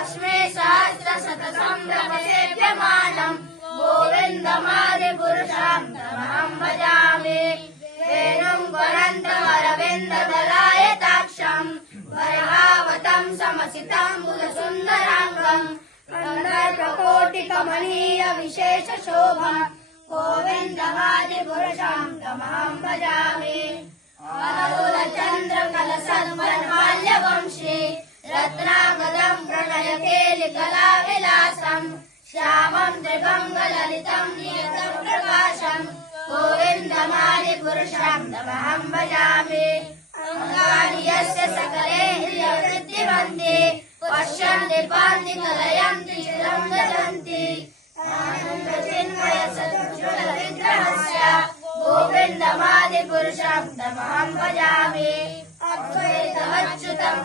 लक्ष्मी सहस्रशतसंभ्रमसेव्यमानम् गोविन्दमादिपुरुषं तमहं भजामि वेणुं वरन्तमरविन्ददलायताक्षं वरहावतं समसितं बुधसुन्दराङ्गं कन्दर्पकोटिकमनीय विशेषशोभम् गोविन्दमादिपुरुषं तमहं भजामि आलोलचन्द्रकलसन्मन्माल्यवंशे रत्नागदं प्रणयकेलिकलाविलासं श्यामं त्रिभङ्गललितं नियतं प्रकाशं गोविन्दमादिपुरुषं तमहं भजामि अङ्गानि यस्य सकलेन्द्रियवृत्तिमन्ति पश्यन्ति पान्ति कलयन्ति चिरं गजन्ति आनन्दचिन्मयसद्गुणविग्रहस्य गोविन्दमादिपुरुषं तमहं भजामि अद्वैतमच्युतं